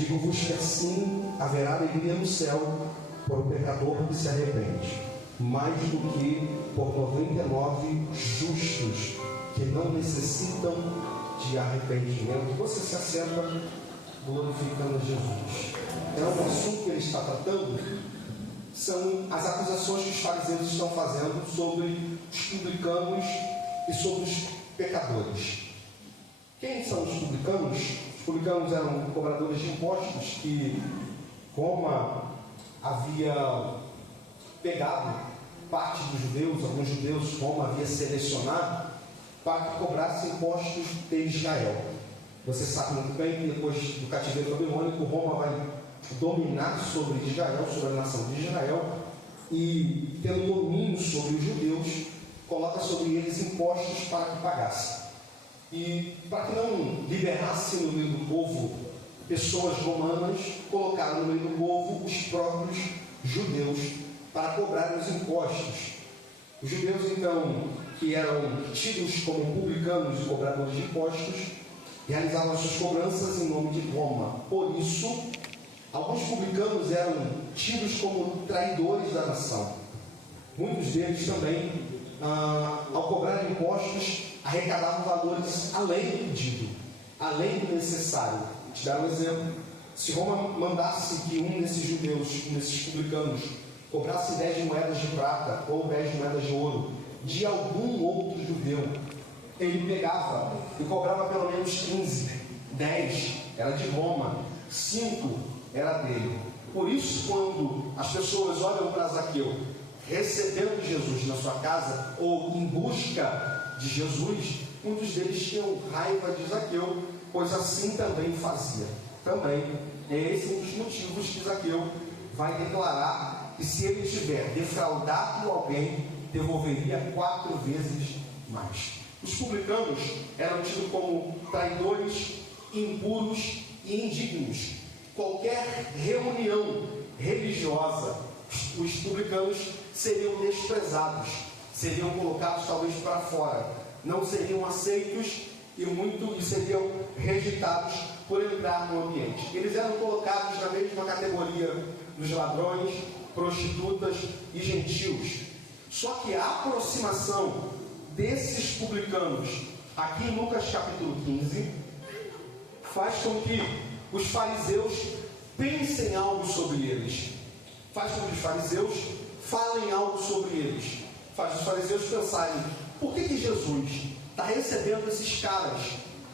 Digo-vos que assim haverá alegria no céu por um pecador que se arrepende, mais do que por 99 justos que não necessitam de arrependimento. Você se acerta glorificando a Jesus. Então, o assunto que ele está tratando são as acusações que os fariseus estão fazendo sobre os publicanos e sobre os pecadores. Quem são os publicanos? Os publicanos eram cobradores de impostos que Roma havia pegado parte dos judeus, alguns judeus Roma havia selecionado para que cobrassem impostos de Israel. Você sabe muito bem que depois do cativeiro babilônico, Roma vai dominar sobre Israel, sobre a nação de Israel, e tendo domínio sobre os judeus, coloca sobre eles impostos para que pagassem. E para que não liberasse no meio do povo pessoas romanas, colocaram no meio do povo os próprios judeus para cobrarem os impostos. Os judeus, então, que eram tidos como publicanos e cobradores de impostos, realizavam as suas cobranças em nome de Roma. Por isso, alguns publicanos eram tidos como traidores da nação. Muitos deles também, ao cobrar impostos, arrecadavam valores além do pedido, além do necessário. Vou te dar um exemplo. Se Roma mandasse que um desses judeus, um desses publicanos, cobrasse 10 moedas de prata ou 10 moedas de ouro de algum outro judeu, ele pegava e cobrava pelo menos 15. 10 era de Roma, 5 era dele. Por isso, quando as pessoas olham para Zaqueu recebendo Jesus na sua casa ou em busca de Jesus, muitos deles tinham raiva de Zaqueu, pois assim também fazia. Também é esse um dos motivos que Zaqueu vai declarar que se ele tiver defraudado alguém, devolveria 4 vezes mais. Os publicanos eram tidos como traidores, impuros e indignos. Qualquer reunião religiosa, os publicanos seriam desprezados, seriam colocados talvez para fora, não seriam aceitos e seriam rejeitados por entrar no ambiente. Eles eram colocados na mesma categoria dos ladrões, prostitutas e gentios. Só que a aproximação desses publicanos, aqui em Lucas capítulo 15, faz com que os fariseus pensem algo sobre eles, faz com que os fariseus falem algo sobre eles, faz os fariseus pensarem: por que Jesus está recebendo esses caras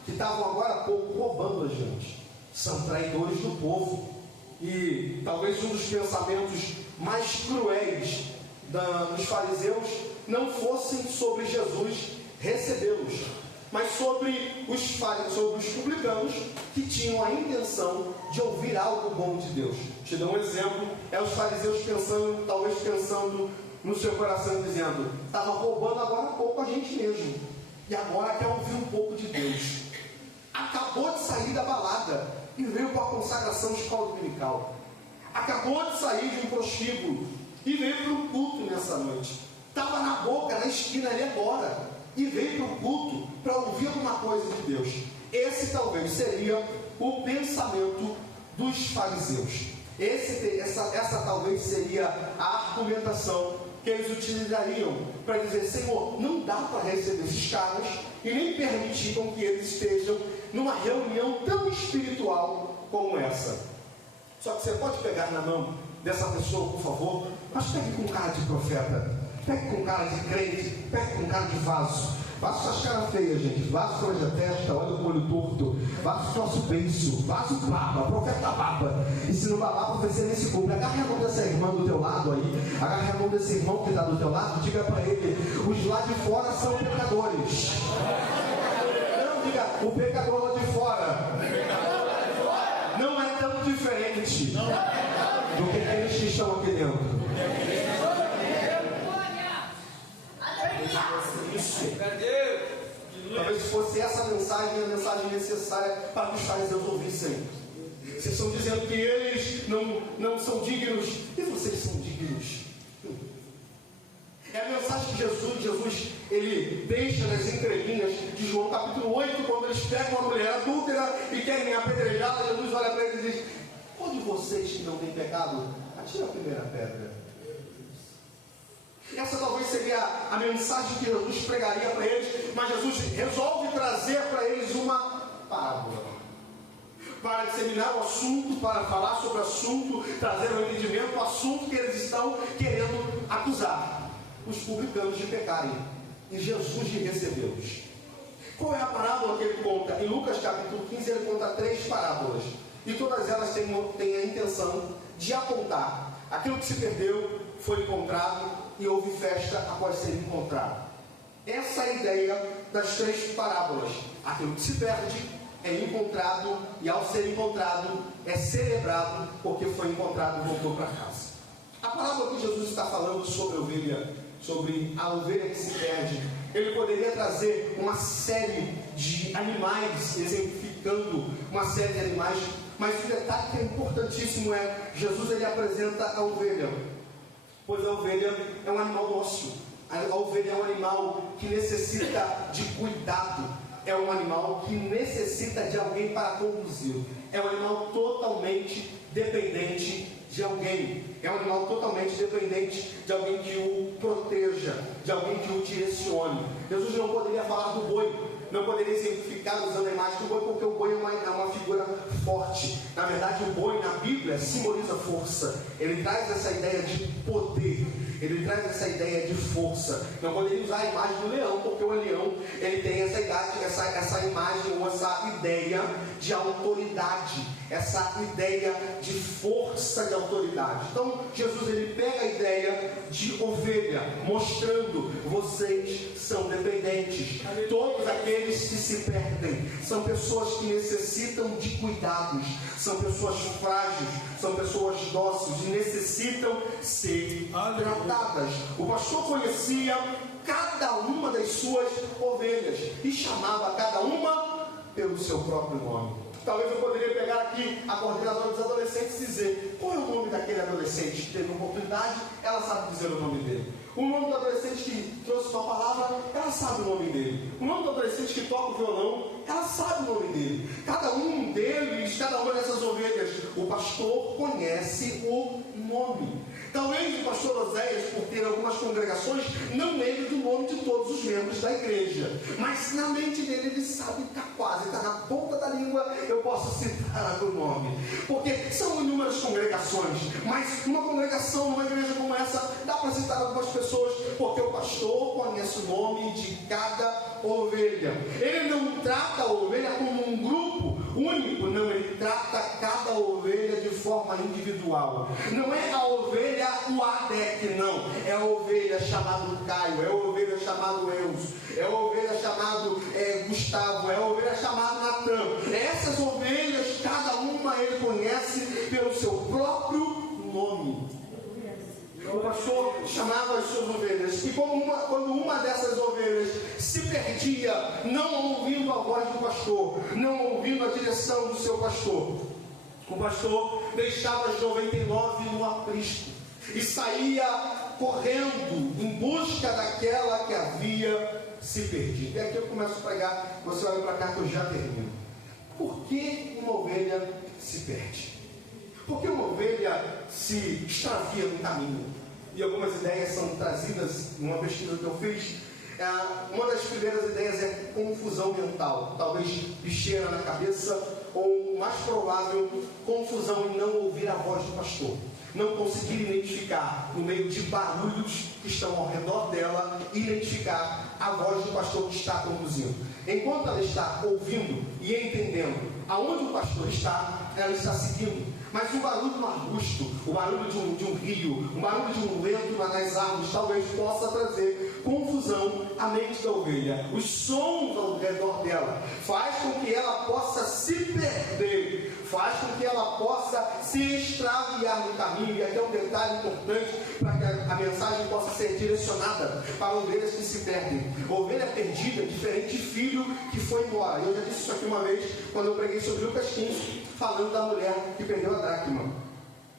que estavam agora há pouco roubando a gente? São traidores do povo. E talvez um dos pensamentos mais cruéis dos fariseus não fossem sobre Jesus recebê-los, mas sobre os publicanos que tinham a intenção de ouvir algo bom de Deus. Te dou um exemplo: os fariseus talvez pensando no seu coração, dizendo: estava roubando agora há pouco a gente mesmo, e agora quer ouvir um pouco de Deus. Acabou de sair da balada e veio para a consagração de escola dominical. Acabou de sair de um prostíbulo e veio para o culto nessa noite. Estava na boca, na esquina ali agora, e veio para o culto para ouvir alguma coisa de Deus. Esse talvez seria o pensamento dos fariseus. Essa talvez seria a argumentação que eles utilizariam para dizer: Senhor, não dá para receber esses caras e nem permitir com que eles estejam numa reunião tão espiritual como essa. Só que você pode pegar na mão dessa pessoa, por favor, mas pegue com cara de profeta, pegue com cara de crente, pegue com cara de vaso. Vaso suas caras feias, gente. Vaso franja a testa, olha o olho torto. Vaso troço beiço, vaso baba, profeta baba. E se não babar, a profecia nem se cumpre. Agarre a mão dessa irmã do teu lado aí. Agarre a mão desse irmão que está do teu lado. Diga para ele: os lá de fora são pecadores. Não, diga: o pecador lá de fora não é tão diferente do que aqueles que estão aqui dentro. Talvez fosse essa mensagem a mensagem necessária para que os fariseus ouvissem. Vocês estão dizendo que eles não são dignos, e vocês são dignos. É a mensagem que Jesus ele deixa nas entrelinhas de João capítulo 8, quando eles pegam uma mulher adúltera e querem apedrejá-la. Jesus olha para eles e diz: não tem pecado? Atira a primeira pedra. Essa talvez seria a mensagem que Jesus pregaria para eles, mas Jesus resolve trazer para eles uma parábola, para disseminar o assunto, para falar sobre o assunto, trazer ao entendimento o assunto que eles estão querendo acusar os publicanos de pecarem, e Jesus de recebê-los. Qual é a parábola que ele conta? Em Lucas capítulo 15 ele conta 3 parábolas, e todas elas têm a intenção de apontar aquilo que se perdeu, foi encontrado, e houve festa após ser encontrado. Essa é a ideia das 3 parábolas. Aquilo que se perde é encontrado, e ao ser encontrado é celebrado, porque foi encontrado e voltou para casa. A parábola que Jesus está falando sobre a ovelha, sobre a ovelha que se perde, ele poderia trazer uma série de animais, exemplificando uma série de animais, mas o detalhe que é importantíssimo é, Jesus ele apresenta a ovelha, pois a ovelha é um animal dócil, a ovelha é um animal que necessita de cuidado, é um animal que necessita de alguém para conduzir, é um animal totalmente dependente de alguém, é um animal totalmente dependente de alguém que o proteja, de alguém que o direcione. Jesus não poderia falar do boi, não poderia exemplificar usando a imagem do boi, porque o boi é uma figura forte. Na verdade, o boi na Bíblia simboliza força, ele traz essa ideia de poder, ele traz essa ideia de força. Não poderia usar a imagem do leão, porque o leão ele tem essa imagem ou essa ideia de autoridade, essa ideia de força de autoridade. Então Jesus ele pega a ideia de ovelha, mostrando: vocês são dependentes. Todos aqueles que se perdem são pessoas que necessitam de cuidados, são pessoas frágeis, são pessoas dóceis e necessitam ser tratadas. O pastor conhecia cada uma das suas ovelhas e chamava cada uma pelo seu próprio nome. Talvez eu poderia pegar aqui a coordenadora dos adolescentes e dizer: qual é o nome daquele adolescente que teve oportunidade? Ela sabe dizer o nome dele. O nome do adolescente que trouxe uma palavra, ela sabe o nome dele. O nome do adolescente que toca o violão, ela sabe o nome dele. Cada um deles, cada uma dessas ovelhas, o pastor conhece o nome. Talvez o pastor Oséias, por ter algumas congregações, não lembre do nome de todos os membros da igreja, mas na mente dele ele sabe, está quase, está na ponta da língua, eu posso citar o nome, porque são inúmeras congregações, mas uma congregação, numa igreja como essa, dá para citar algumas pessoas, porque o pastor conhece o nome de cada ovelha. Ele não trata a ovelha como um grupo único, não, ele trata cada ovelha de forma individual. Não é a ovelha o ADEC, não, é a ovelha chamado Caio, é a ovelha chamado Elzo, é a ovelha chamado Gustavo, é a ovelha chamado Natan. Essas ovelhas, cada uma ele conhece pelo seu próprio nome. O pastor chamava as suas ovelhas, e quando uma dessas ovelhas se perdia, não ouvindo a voz do pastor, não ouvindo a direção do seu pastor, o pastor deixava as 99 no aprisco e saía correndo em busca daquela que havia se perdido. E aqui eu começo a pregar, você olha para cá que eu já termino. Por que uma ovelha se perde? Por que uma ovelha se extravia no caminho? E algumas ideias são trazidas numa pesquisa que eu fiz. Uma das primeiras ideias é confusão mental, talvez bicheira na cabeça, ou mais provável, confusão em não ouvir a voz do pastor, não conseguir identificar no meio de barulhos que estão ao redor dela, identificar a voz do pastor que está conduzindo. Enquanto ela está ouvindo e entendendo aonde o pastor está, ela está seguindo. Mas o barulho no arbusto, o barulho de um rio, o barulho de um vento nas árvores, talvez possa trazer confusão à mente da ovelha. Os sons ao redor dela faz com que ela possa se perder, faz com que ela possa se extraviar no caminho. E aqui é um detalhe importante para que a mensagem possa ser direcionada para ovelhas que se perdem. Ovelha perdida é diferente de filho que foi embora. Eu já disse isso aqui uma vez quando eu preguei sobre Lucas 15, falando da mulher que perdeu a dracma.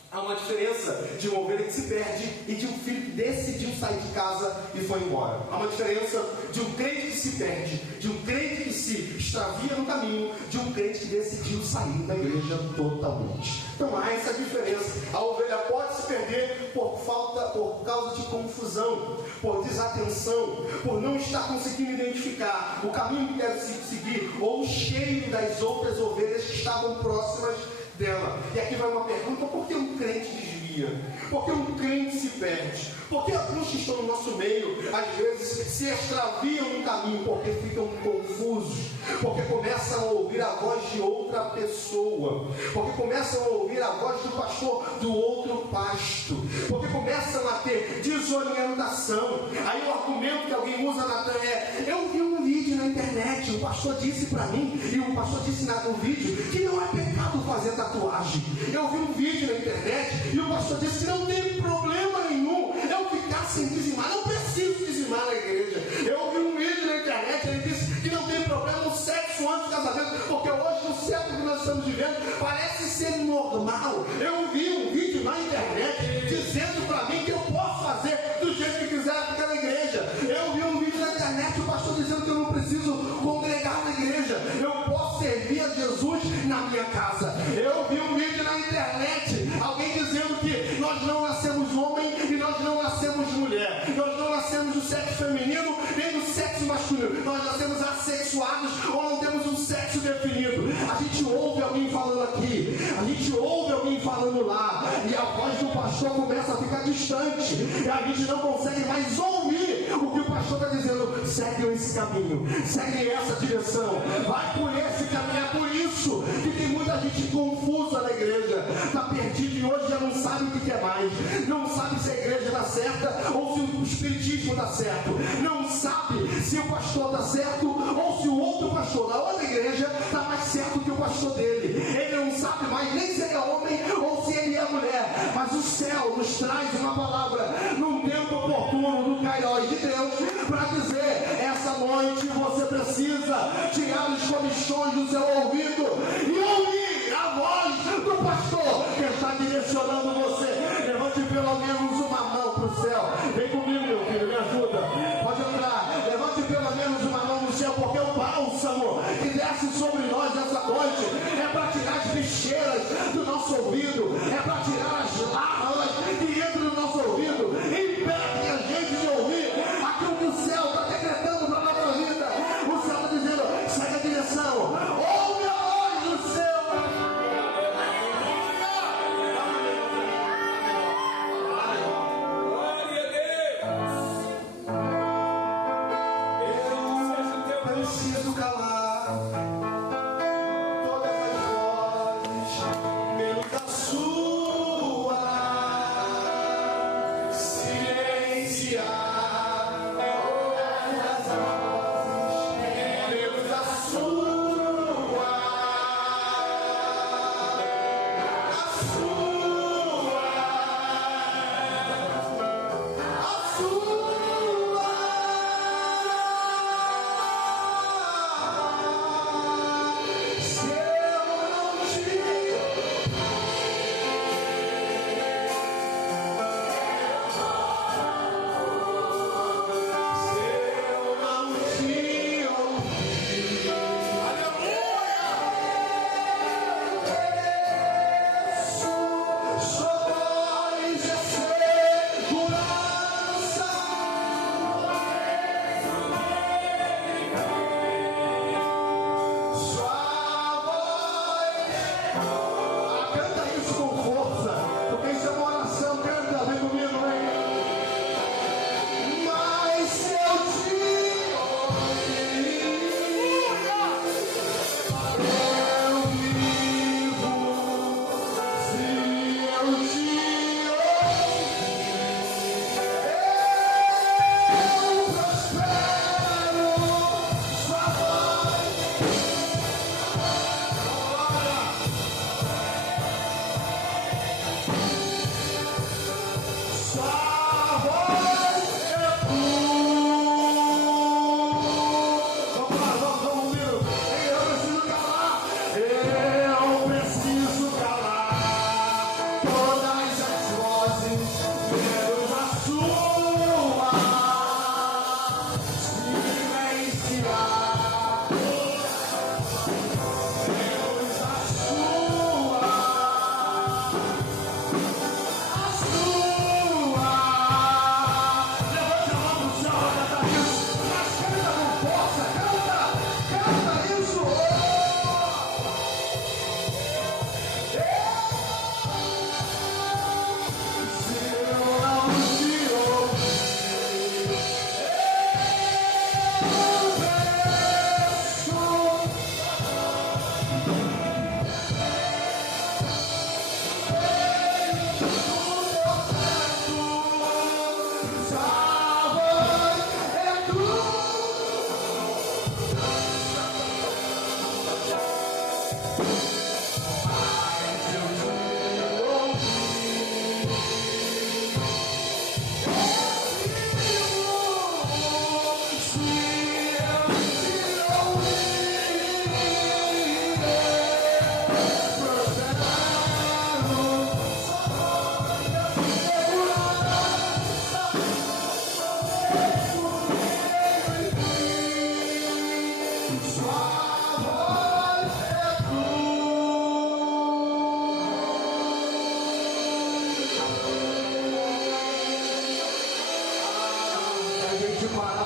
Há uma diferença de uma ovelha que se perde e de um filho que decidiu sair de casa e foi embora. Há uma diferença de um crente que se perde, de um crente que se extravia no caminho, de um crente que decidiu sair da igreja totalmente. Então há essa diferença. A ovelha pode se perder por causa de confusão, por desatenção, por não estar conseguindo identificar o caminho que deve seguir, ou o cheiro das outras ovelhas que estavam próximas dela. E aqui vai uma pergunta: por que um crente desvia? Por que um crente se perde? Por que alguns que estão no nosso meio, às vezes, se extraviam no caminho? Porque ficam confusos, porque começam a ouvir a voz de outra pessoa, porque começam a ouvir a voz do pastor do outro pasto, porque começam a ter desorientação. Aí o argumento que alguém usa, Natan, é: eu vi um vídeo na internet, o pastor disse para mim, e o pastor disse no vídeo que não é pecado fazer tatuagem. Eu vi um vídeo na internet e o pastor disse que não tem problema nenhum eu ficar sem dizimar, não preciso dizimar na igreja. Eu vi um vídeo na internet, ele disse que não tem problema o sexo antes do casamento, porque hoje, no século que nós estamos vivendo, parece ser normal. Eu vi um vídeo na internet dizendo para mim que eu posso fazer do jeito que quiser aqui na igreja. Eu vi um vídeo na internet, o pastor dizendo que eu não preciso congregar na igreja, eu posso servir a Jesus na minha casa. Eu vi um vídeo na internet, alguém dizendo que nós não nascemos homem e nós não nascemos mulher, nós não nascemos do sexo feminino nem do sexo masculino, nós nascemos assexuados ou não temos um sexo definido. A gente ouve alguém falando aqui, a gente ouve alguém falando lá, e a voz do pastor começa a ficar distante, e a gente não consegue mais ouvir o que o pastor está dizendo. Segue esse caminho, segue essa direção, vai por esse caminho. É por isso que tem muita gente confusa na igreja, está perdido e hoje já não sabe o que quer mais, não sabe se a igreja está certa ou se o espiritismo está certo, não sabe se o pastor está certo ou se o outro pastor da outra igreja está mais certo que o pastor dele. Ele não sabe mais nem se ele é homem ou se ele é mulher, mas o céu nos traz uma palavra num tempo oportuno, no Kairos de Deus, para dizer: essa noite você precisa tirar os comichões do seu ouvido e ouvir a voz do pastor que está direcionando você. Levante pelo menos uma mão para o céu. Vem comigo, meu filho, me ajuda. Pode entrar. Levante pelo menos uma mão no céu, porque o bálsamo que desce sobre nós nessa noite é para tirar as bicheiras do nosso ouvido, é para tirar as larvas que entram no nosso ouvido, impedem a gente de ouvir aquilo que o céu está decretando para a nossa vida. O céu está dizendo: segue a direção, ouve a voz do céu. Preciso calar todas as vozes, menos a sua. Silenciar todas as vozes, menos a sua. A sua. A sua. Sua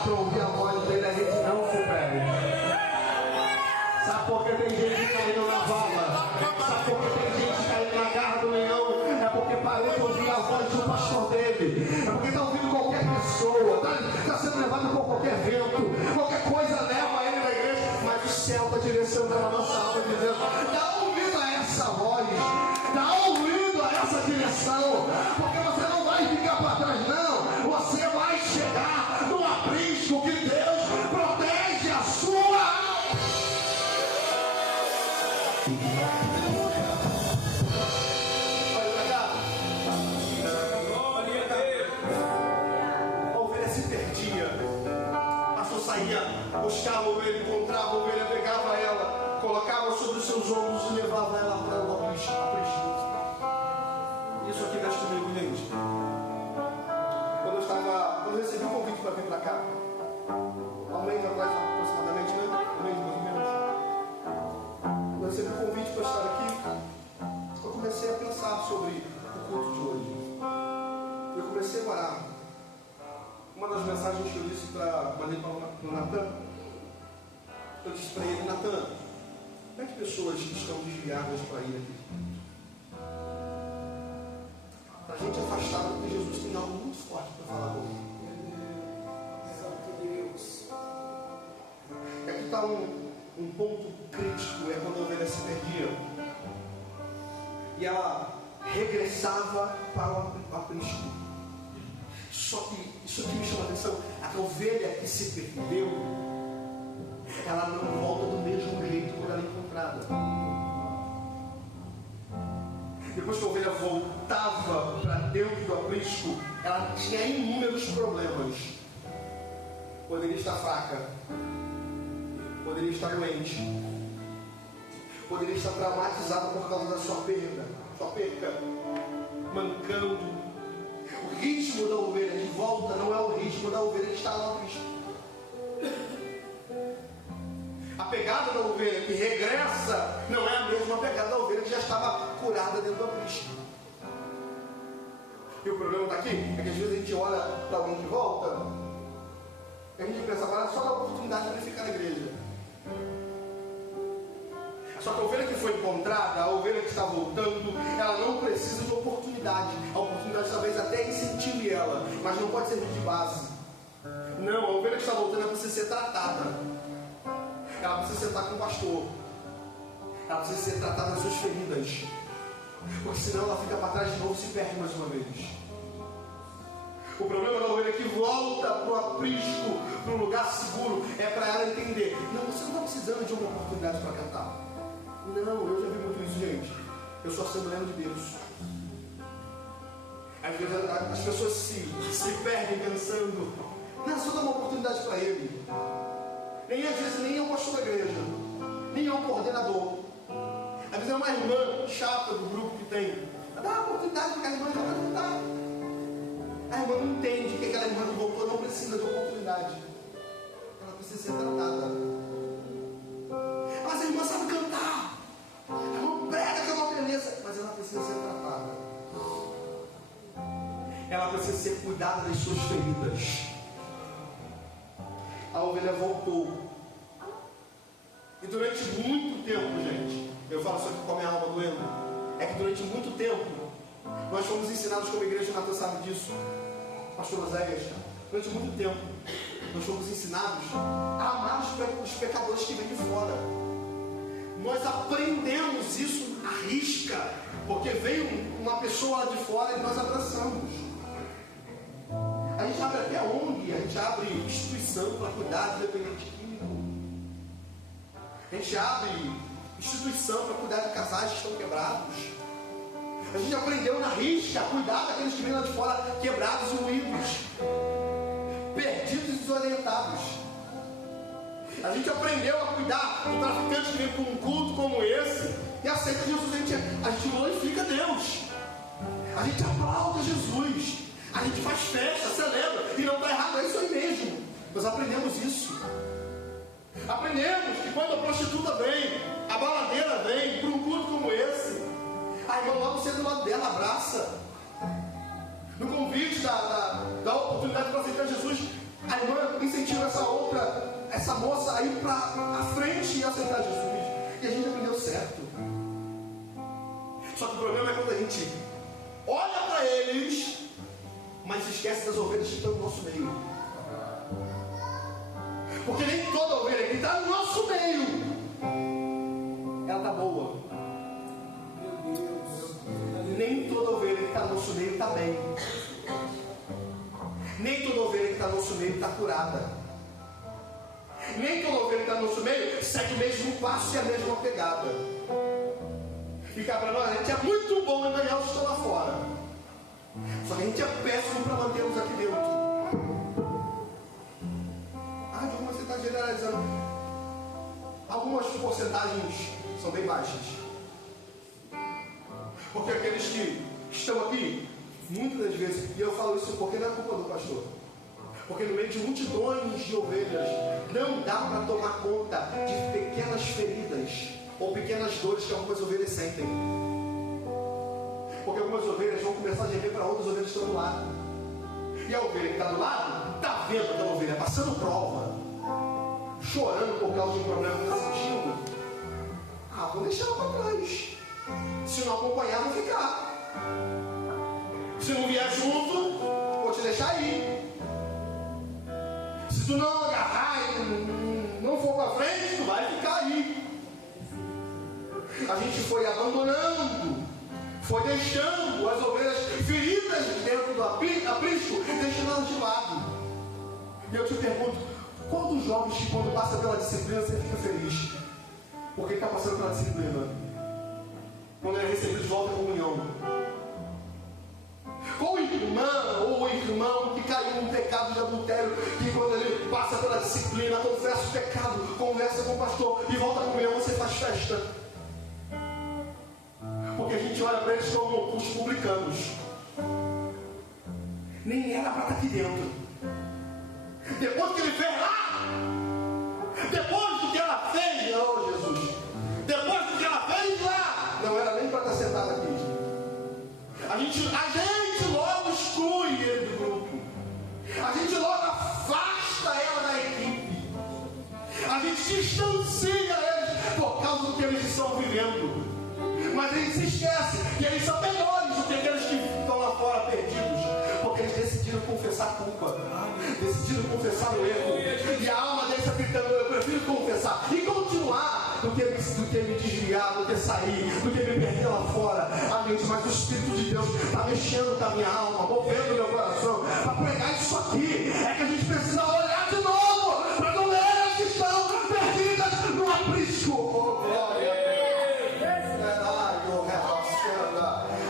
para ouvir a voz dele, a gente não se perde. Sabe por que tem gente caindo na vala? Sabe por que tem gente caindo na garra do leão? É porque parou de ouvir a voz do pastor dele. É porque está ouvindo qualquer pessoa, está sendo levado por qualquer vento, qualquer coisa leva ele na igreja, mas o céu está direcionando a nossa alma, dizendo: dá ouvido a essa voz, dá ouvido a essa direção, porque você não vai ficar para trás, não. Você vai chegar no aprisco que Deus protege a sua alma. Olha pra cá. A ovelha se perdia. O pastor saía, buscava a ovelha, encontrava a ovelha, pegava ela, colocava sobre os seus ombros e levava ela para o aprisco. Isso aqui mexe comigo, gente. Quando eu recebi o convite para vir para cá, há um mês atrás aproximadamente, né? Um mês mais ou menos. Quando eu recebi o convite para estar aqui, eu comecei a pensar sobre o culto de hoje. Eu comecei a orar. Uma das mensagens que eu disse mandei para o Natan, eu disse para ele: Natan, como é que pessoas estão desviadas para ir aqui? Para a gente afastar, porque Jesus tem algo muito forte para falar hoje. E aqui está um ponto crítico, é quando a ovelha se perdia e ela regressava para o aprisco. Só que isso aqui me chama a atenção: a ovelha que se perdeu, ela não volta do mesmo jeito quando ela é encontrada. Depois que a ovelha voltava para dentro do aprisco, ela tinha inúmeros problemas. Poderia estar fraca, poderia estar doente, poderia estar traumatizada por causa da sua perca, mancando. O ritmo da ovelha de volta não é o ritmo da ovelha que está no aprisco. A pegada da ovelha que regressa não é a mesma pegada da ovelha que já estava curada dentro do aprisco. E o problema está aqui, é que às vezes a gente olha para alguém que volta e a gente pensa: agora só dá oportunidade para ele ficar na igreja. Só que a ovelha que foi encontrada, a ovelha que está voltando, ela não precisa de oportunidade. A oportunidade talvez até incentive ela, mas não pode servir de base. Não, a ovelha que está voltando, ela precisa ser tratada. Ela precisa sentar com o pastor. Ela precisa ser tratada das suas feridas, porque senão ela fica para trás de novo e se perde mais uma vez. O problema da ovelha que volta para o aprisco, para um lugar seguro, é para ela entender: não, você não está precisando de uma oportunidade para cantar. Não, eu já vi muito isso, gente. Eu sou assembleano de Deus. Às vezes as pessoas se perdem pensando: não, só dá uma oportunidade para ele. Às vezes nem é o pastor da igreja, nem é o coordenador. Às vezes é uma irmã chata do grupo que tem. Dá uma oportunidade para aquela irmã já vai cantar. A irmã não entende que aquela irmã que voltou não precisa de oportunidade. Ela precisa ser tratada. Mas a irmã sabe cantar. A irmã prega que é uma beleza. Mas ela precisa ser tratada. Ela precisa ser cuidada das suas feridas. A ovelha voltou. E durante muito tempo, gente, eu falo isso aqui com a minha alma doendo, é que durante muito tempo nós fomos ensinados como igreja, o Natan sabe disso, pastor Oséias, durante muito tempo nós fomos ensinados a amar os pecadores que vêm de fora. Nós aprendemos isso à risca, porque veio uma pessoa lá de fora e nós abraçamos. A gente abre até ONG, a gente abre instituição para cuidar de dependente químico. A gente abre instituição para cuidar de casais que estão quebrados. A gente aprendeu na risca a cuidar daqueles que vêm lá de fora quebrados e moídos, perdidos e desorientados. A gente aprendeu a cuidar do traficante que vem para um culto como esse e aceita Jesus. A gente glorifica Deus. A gente aplaude Jesus. A gente faz festa, celebra, e não está errado, é isso aí mesmo. Nós aprendemos isso. Aprendemos que quando a prostituta vem, a baladeira vem para um culto como esse, a irmã logo senta do lado dela, abraça. No convite da oportunidade para aceitar Jesus, A irmã incentiva essa moça a ir para a frente e aceitar Jesus. E a gente aprendeu certo. Só que o problema é quando a gente olha para eles, mas esquece das ovelhas que estão no nosso meio. Porque nem toda ovelha que está no nosso meio, ela está boa. Nem toda ovelha que está no nosso meio está bem. Nem toda ovelha que está no nosso meio está curada. Nem toda ovelha que está no nosso meio segue o mesmo passo e a mesma pegada. Ficar para nós, a gente é muito bom em ganhar os que estão lá fora. Só que a gente é péssimo para mantê-los aqui dentro. Como você está generalizando? Algumas porcentagens são bem baixas. Porque aqueles que estão aqui, muitas das vezes, e eu falo isso porque não é culpa do pastor, porque no meio de multidões de ovelhas, não dá para tomar conta de pequenas feridas ou pequenas dores que algumas ovelhas sentem. Porque algumas ovelhas vão começar a gemer para outras ovelhas que estão do lado. E a ovelha que está do lado, está vendo aquela ovelha passando prova, chorando por causa de um problema que está sentindo. Vou deixar ela para trás. Se não acompanhar, vou ficar. Se não vier junto, vou te deixar aí. Se tu não agarrar e não for para frente, tu vai ficar aí. A gente foi abandonando, foi deixando as ovelhas feridas dentro do aprisco, deixando elas de lado. E eu te pergunto, quantos jovens que quando passa pela disciplina você fica feliz? Porque está passando pela disciplina. Quando ele recebeu de volta a comunhão. Qual irmã ou irmão que caiu num pecado de adultério, que quando ele passa pela disciplina, confessa o pecado, conversa com o pastor e volta a comunhão, você faz festa? Porque a gente olha para eles como os publicanos. Nem era para estar aqui dentro. Depois que ele fez lá, depois do que ela fez, oh Jesus, depois do que ela fez lá, não era nem para estar sentada aqui. A gente logo exclui ele do grupo. A gente logo afasta ela da equipe. A gente distancia eles por causa do que eles estão vivendo. Mas eles se esquecem que eles são melhores do que aqueles que estão lá fora perdidos. Porque eles decidiram confessar a culpa. Decidiram confessar o erro. E a alma deles está gritando, eu prefiro confessar. E continuar do que me desviar, do que sair, do que me perder lá fora. Amém. Mas o Espírito de Deus está mexendo com a minha alma, movendo o meu coração. Para pregar isso aqui, é que a gente precisa olhar de novo para não ver as que estão perdidas no aprisco. Oh, glória a Deus.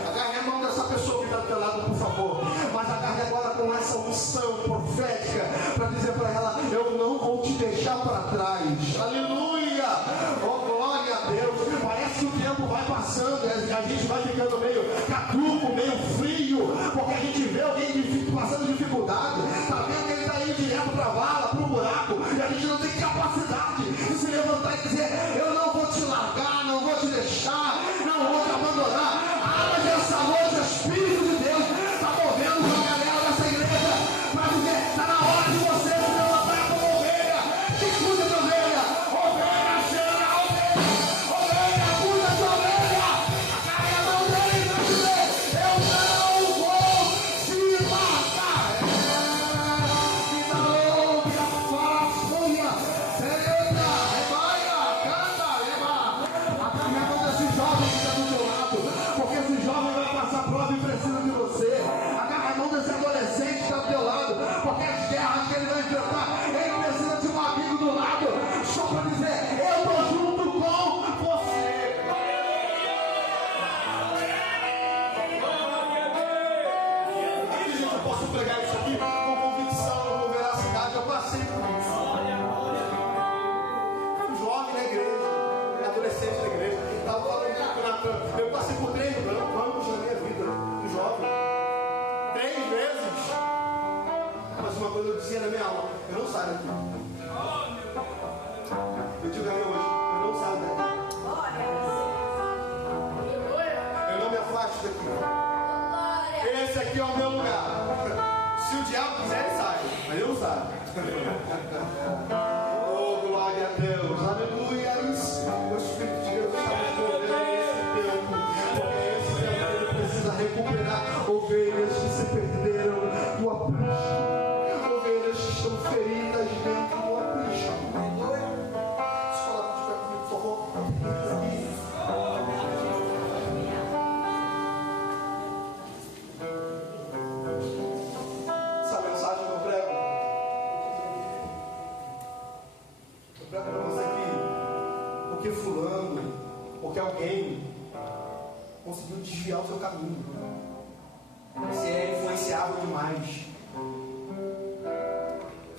Agarre a mão dessa pessoa que está do teu lado, por favor. Mas agarre agora com essa unção profética para dizer para ela, eu não vou te deixar para trás. Aleluia! Oh, glória a Deus! Parece que o tempo vai passando e a gente vai ficando meio caduco, meio frio, porque a gente vê alguém passando dificuldade, está vendo que ele está indo direto para a vala, para o buraco, e a gente não tem capacidade de se levantar e dizer, eu não vou te largar, não vou te deixar, não vou te abandonar. Mas essa noite o Espírito de Deus está movendo a galera dessa igreja para dizer, está na hora de você se levantar como ovelha. Que cuida de ovelha. Ovelha, chega, ovelha, cuida de ovelha. Agarre a mão dele e vai dizer, eu não vou te matar. Vida louca, farafunha, serena, rebaia, canta, leva. Agarre a mão desse jovem que está do teu lado. Porque esse jovem vai passar prova e precisa de você. Agarra a mão desse adolescente que está do teu lado. Porque as guerras que ele vai enfrentar, ele precisa de um amigo do lado. Só para dizer, eu estou junto com você. Eu posso pregar isso aqui com convicção, com veracidade. Eu passei por isso. Um jovem na igreja, adolescente na igreja. Estava falando com Natan. Eu passei por 3 anos na minha vida, um jovem. 3 vezes. Mas uma coisa eu dizia na minha alma, eu não saio daqui. Eu digo a mim hoje, eu não saio daqui. Eu não me afasto daqui. Esse aqui é o meu lugar. Se o diabo quiser, ele sai. Mas eu não saio. Oh, glória a Deus, aleluia. Isso, o Espírito de Deus está nos movendo nesse tempo, porque esse tempo ele precisa recuperar ovelhas que se perderam do aprisco, ovelhas que estão feridas dentro do aprisco. Se falar de pé comigo, por favor. Essa mensagem que eu prego para você aqui, porque fulano, porque alguém conseguiu desviar o seu caminho. Você é influenciável demais.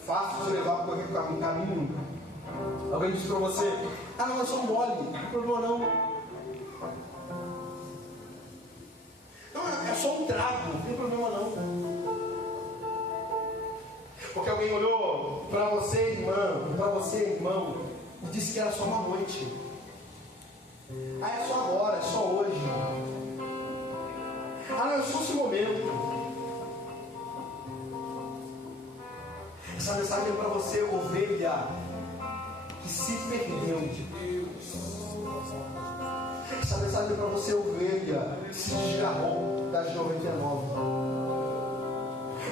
Fácil de levar por aquele caminho. Alguém disse para você: ah, não, é só mole, não tem problema não. Não, é só um trago, não tem problema não. Porque alguém olhou para você, irmão, e disse que era só uma noite. Ah, é só agora, é só hoje. Ah, não, é só esse momento. Essa mensagem é para você, ovelha que se perdeu. Essa mensagem é para você, ovelha que se desgarrou das 99.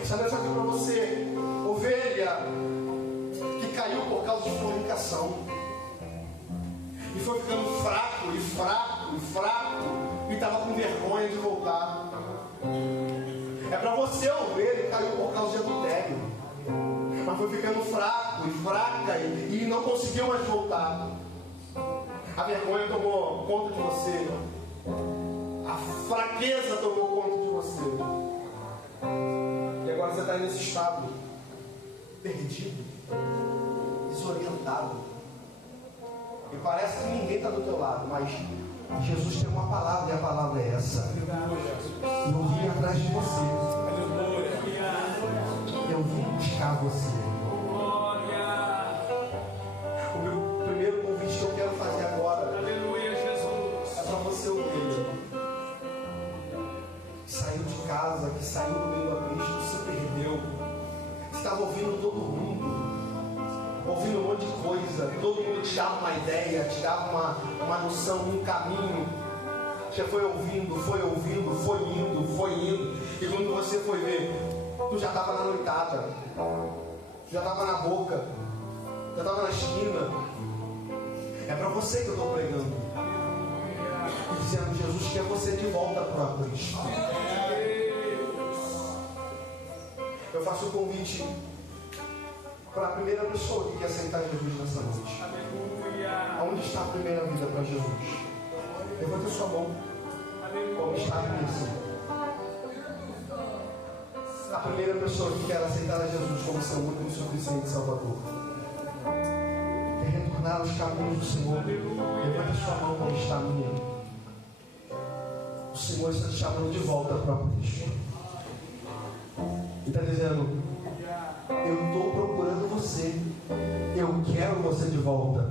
Essa mensagem é para você, ovelha que caiu por causa de fornicação e foi ficando fraco e estava com vergonha de voltar. É para você, ovelha que caiu por causa de adultério, mas foi ficando fraco e fraca e não conseguiu mais voltar. A vergonha tomou conta de você, a fraqueza tomou conta de você, e agora você está nesse estado perdido, desorientado, e parece que ninguém está do teu lado, mas Jesus tem uma palavra, e a palavra é essa: eu vim atrás de você, eu vim buscar você. O meu primeiro convite que eu quero fazer agora, aleluia, Jesus, é para você, ovelha que saiu de casa, que saiu do meio do aprisco, se perdeu, estava ouvindo todo mundo, ouvindo um monte de coisa, todo mundo te dava uma ideia, te dava uma noção, um caminho. Você foi ouvindo, foi indo, e quando você foi ver, tu já estava na noitada, tu já estava na boca, já estava na esquina. É para você que eu estou pregando, e dizendo: Jesus quer você de volta para o aprisco. Eu faço o convite para a primeira pessoa que quer aceitar Jesus nessa noite. Aonde está a primeira vida para Jesus? Levanta sua mão. Como está a minha? A primeira pessoa que quer aceitar a Jesus como seu único e suficiente Salvador, quer retornar aos caminhos do Senhor. Levanta sua mão. Como está a minha? O Senhor está te chamando de volta para o aprisco. E está dizendo: eu estou procurando você, eu quero você de volta.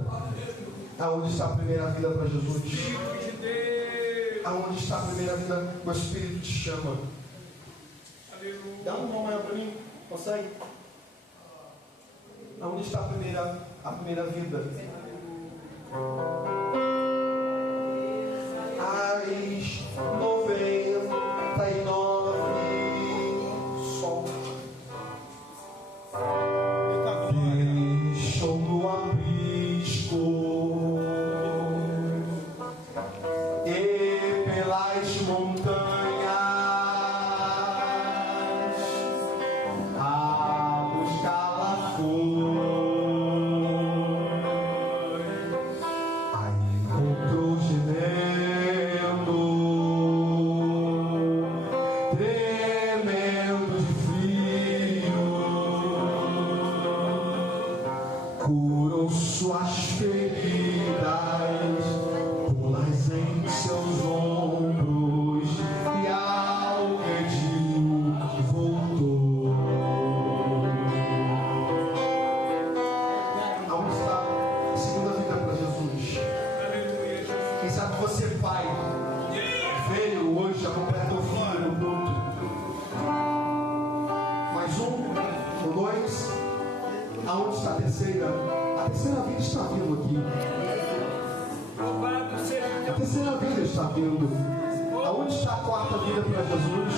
Aonde está a primeira vida para Jesus? Aonde está a primeira vida? O Espírito te chama. Dá uma mão maior para mim, consegue? Aonde está a primeira vida? As 99 sol. Deixou no aprisco e pelas montanhas a buscá-la foi. Aí encontrou gemendo terceira vida está vindo aqui. A terceira vida está vindo. Aonde está a quarta vida para Jesus?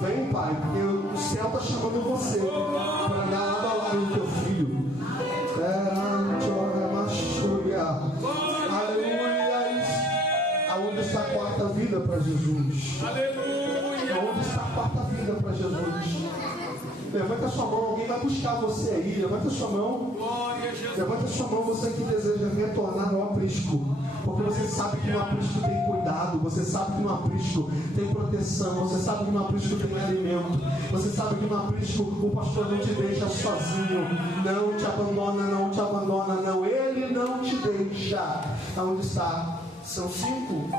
Vem, Pai, porque o céu está chamando você para dar lado a lado do teu filho. Aleluia. Aonde está a quarta vida para Jesus? Aonde está a quarta vida para Jesus? Levanta a sua mão, alguém vai buscar você aí. Levanta a sua mão. Levanta a sua mão, você que deseja retornar ao aprisco. Porque você sabe que no aprisco tem cuidado. Você sabe que no aprisco tem proteção. Você sabe que no aprisco tem alimento. Você sabe que no aprisco o pastor não te deixa sozinho. Não te abandona, não te abandona, não. Ele não te deixa. Aonde está? São 5.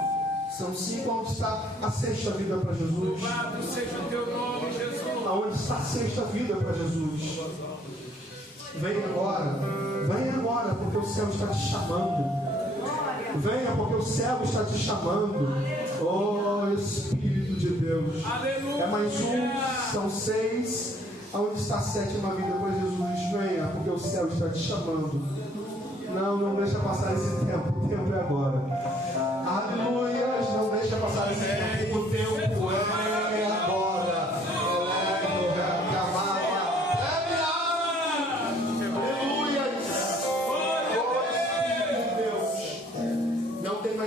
São 5. Aonde está a sexta vida para Jesus? Louvado seja o teu nome, Jesus. Aonde está a sexta vida para Jesus? Vem agora, porque o céu está te chamando. Venha, porque o céu está te chamando. Oh, Espírito de Deus. Aleluia. É mais um, são 6. Aonde está a sétima vida para Jesus? Venha, porque o céu está te chamando. Não deixa passar esse tempo. O tempo é agora. Aleluia. Não deixa passar esse tempo. O tempo é agora.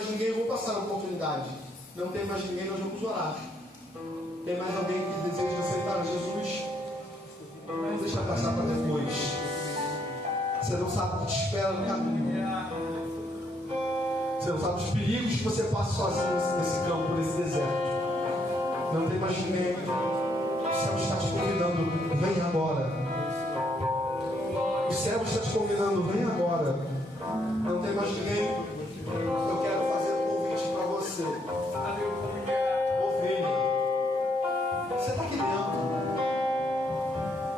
Ninguém, vou passar a oportunidade. Não tem mais ninguém, nós vamos orar. Tem mais alguém que deseja aceitar Jesus? Não deixa passar para depois. Você não sabe o que te espera no caminho. Você não sabe os perigos que você passa sozinho nesse campo, nesse deserto. Não tem mais ninguém. O céu está te convidando, vem agora. O céu está te convidando, vem agora. Não tem mais ninguém. Eu quero fazer um convite para você. Ovelha. Você está aqui dentro.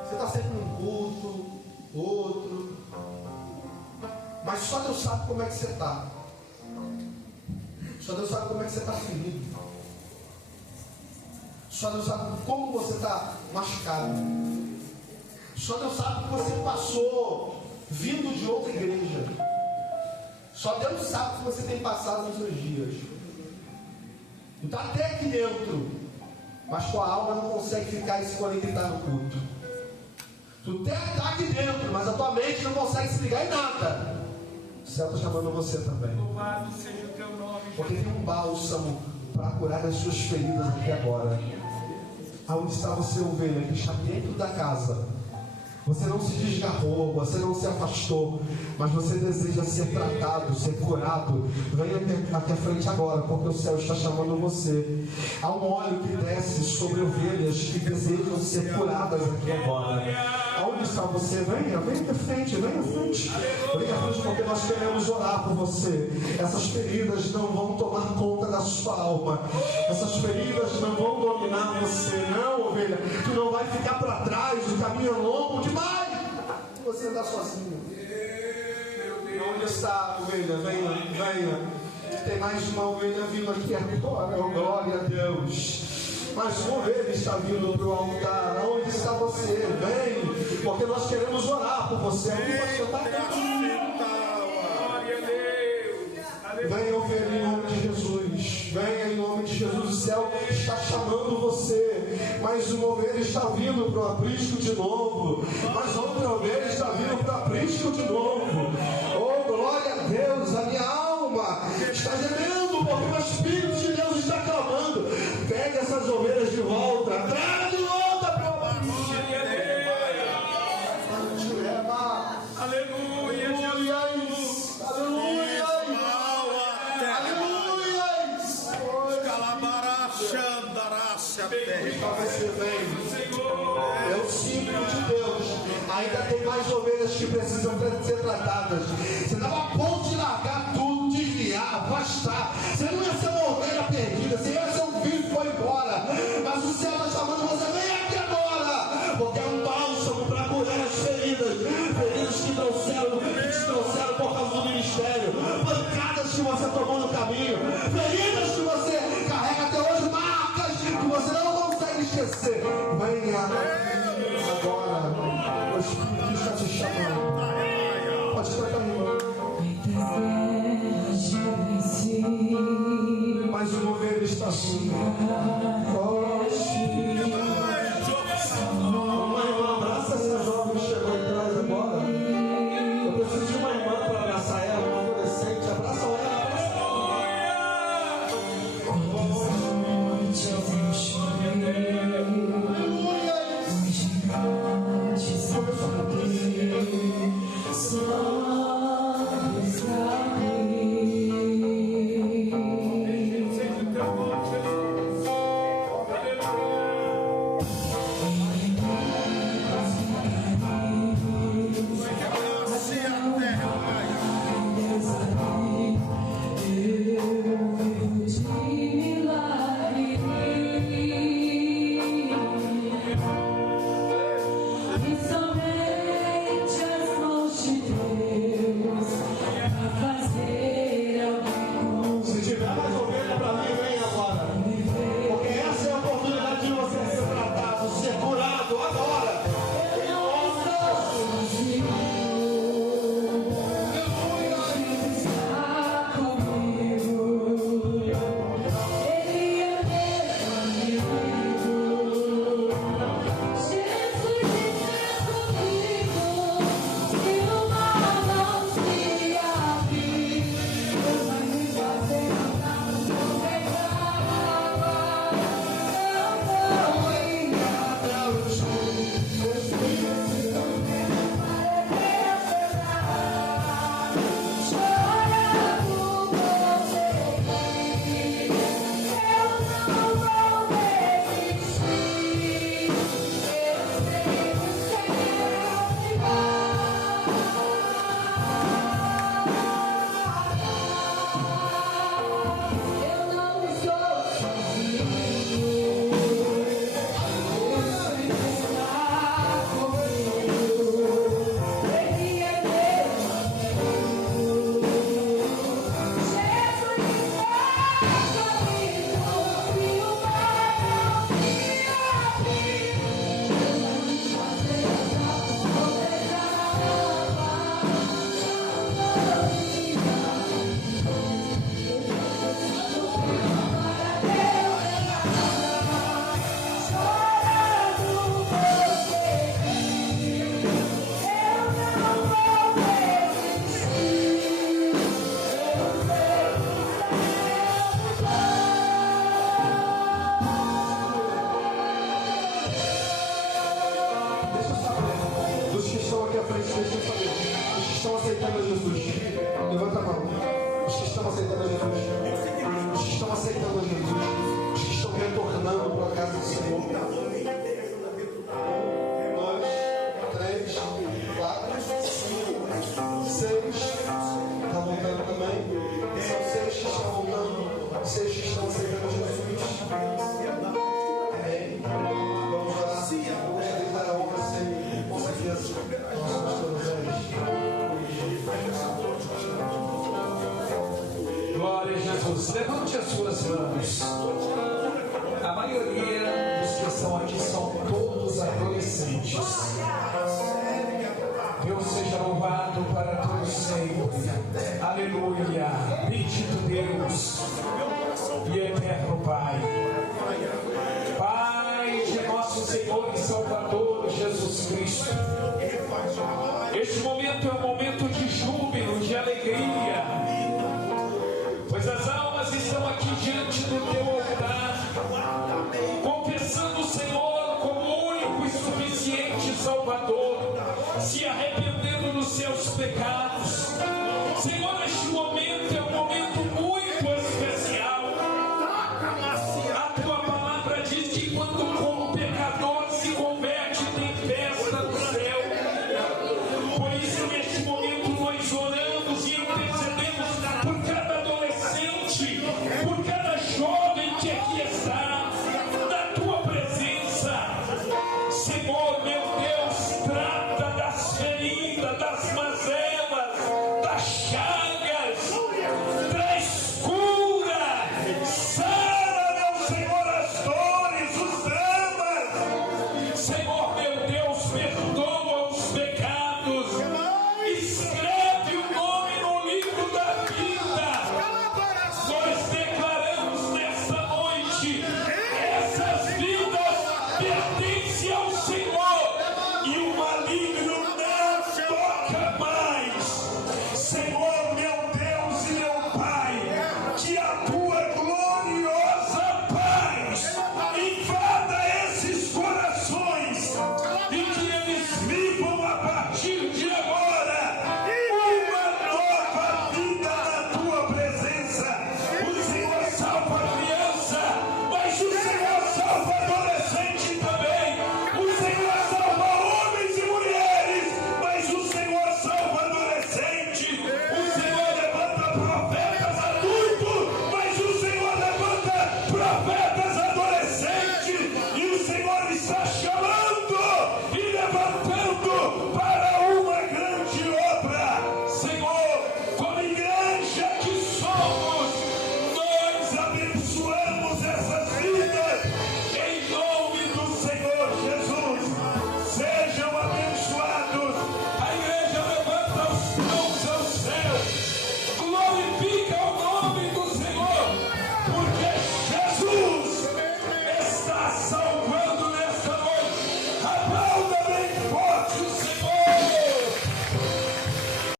Você está sempre num culto, outro. Mas só Deus sabe como é que você está. Só Deus sabe como é que você está ferido. Só Deus sabe como você está machucado. Só Deus sabe que você passou vindo de outra igreja. Só Deus sabe o que você tem passado nos seus dias. Tu está até aqui dentro, mas tua alma não consegue ficar e se conectar no culto. Tu até está aqui dentro, mas a tua mente não consegue se ligar em nada. O céu está chamando você também. Louvado seja o teu nome. Porque tem um bálsamo para curar as suas feridas aqui agora. Aonde está você, ovelha, que está dentro da casa? Você não se desgarrou, você não se afastou, mas você deseja ser tratado, ser curado. Venha aqui à frente agora, porque o céu está chamando você. Há um óleo que desce sobre ovelhas que desejam ser curadas aqui agora. Aonde está você? Venha à frente, venha à frente. Venha à frente, porque nós queremos orar por você. Essas feridas não vão tomar conta da sua alma. Essas feridas não vão dominar você. Não, ovelha, tu não vai ficar para trás, o caminho é longo demais. Você anda sozinho. Onde está a ovelha? Venha. Tem mais uma ovelha vindo aqui agora. Oh, glória a Deus. Mas uma ovelha está vindo para o altar. Onde está você? Vem, porque nós queremos orar por você. Venha, ovelha, em nome de Jesus. Venha em nome de Jesus. O céu está chamando você. Mais uma ovelha está vindo para o aprisco de novo. Mais outra ovelha está vindo para o aprisco de novo. Oh, glória a Deus. A minha alma está gemendo, porque o Espírito de Deus está clamando. Pegue essas ovelhas de volta. Traga de volta para o aprisco. Aleluia, Jesus. Aleluia. Você vem, é o símbolo de Deus. Ainda tem mais ovelhas que precisam ser tratadas. Você estava a ponto de largar tudo, desviar, afastar. Você não ia ser uma ovelha perdida, você ia ser um filho que foi embora. Mas o céu está chamando você, vem aqui agora, porque é um bálsamo para curar as feridas que trouxeram por causa do ministério, pancadas que você tomou no caminho, feridas que você carrega até hoje, marcas que você não consegue esquecer. Venha agora, o Espírito está te chamando. Pode cantar, irmão. Mas o mover está assim. Oh, Espírito. Uma irmã, abraça essa jovem que chegou atrás agora. Eu preciso de uma irmã para abraçar ela, uma adolescente. Abraça ela, abraça ela. Glória a Jesus. Levante as suas mãos. A maioria dos que estão aqui são todos adolescentes. Deus seja louvado para todos sempre. Aleluia. Bendito Deus e eterno Pai. Pai de nosso Senhor e Salvador Jesus Cristo. Este momento é um momento de júbilo, de alegria, pois as almas estão aqui diante do teu altar, confessando o Senhor como único e suficiente Salvador, se arrependendo dos seus pecados. Senhor, este momento é um momento muito especial. A tua palavra diz que quando um pecador se converte, tem festa no céu. Por isso, neste momento, nós oramos e intercedemos por cada adolescente, por cada jovem que aqui está, na tua presença. Senhor, meu Deus, trata das feridas, das mazelas, das chagas, traz cura, sara, meu Senhor.